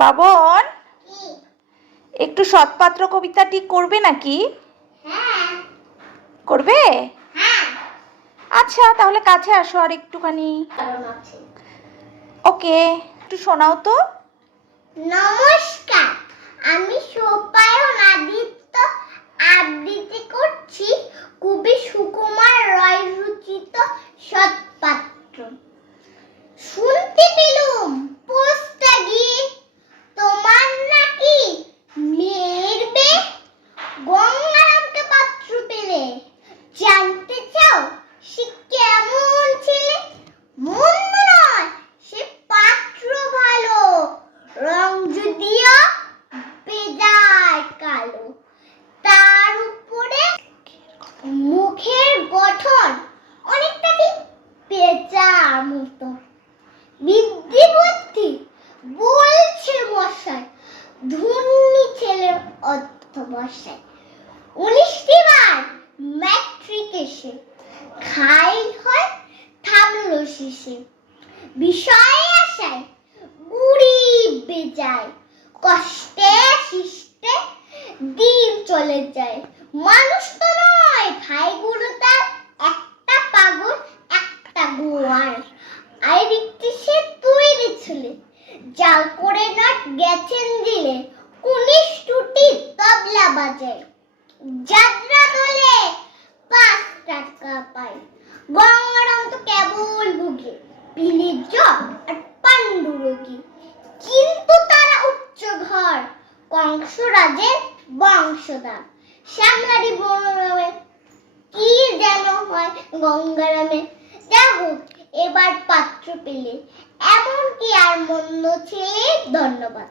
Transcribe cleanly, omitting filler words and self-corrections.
বাবন, একটু সৎপাত্র কবিতাটি করবে নাকি? হ্যাঁ। করবে? হ্যাঁ। আচ্ছা, তাহলে কাছে আসো আর একটুখানি। ওকে, একটু শোনাও তো। নমস্কার, আমি সোপায়ন আদিত্য আবৃত্তি করছি কবি সুকুমার রায় রচিত সৎপাত্র। শুনতে পেলুম পোস্টে গিয়ে তোমার নাকি মেয়ের বিয়ে। গঙ্গারামকে পাত্র পেলে জানতে চাও সে কেমন ছেলে? মন্দ নয়, সে পাত্র ভালো, রং যদিও বেজায় কালো। তার উপরে মুখের গঠন অনেকটা ঠিক পেঁচার মতো। বুদ্ধি বলছে মশাই, ধুন্নি ছেলের অধ্যবসায়। 19টি বার ম্যাট্রিক এসে খাই হয় থামলো শেষে। বিষয়ে আসায় বুড়ি বেজায়, কষ্টে শিষ্টে দিন চলে যায়। মানুষ তো নয় ভাইগুলো তার, একটা পাগল একটা গোয়ার। আর একটি সে তৈরি ছেলে, জাল করে নাট গেছেন জেলে। 19 টুটি তবলা বাজায়, যাত্রা দলে 5 টাকা পায়। গঙ্গারাম তো কেবল ভুগে পিলির জ্বর আর পাণ্ডু রোগী। কিন্তু তারা উচ্চ ঘর, কংসরাজের বংশধর। শ্যামলারি বনরামে কি যেন হয় গঙ্গারামে। যা হোক, এবার পাত্র পেলে এমন কি আর মন্দ ছেলে। ধন্যবাদ।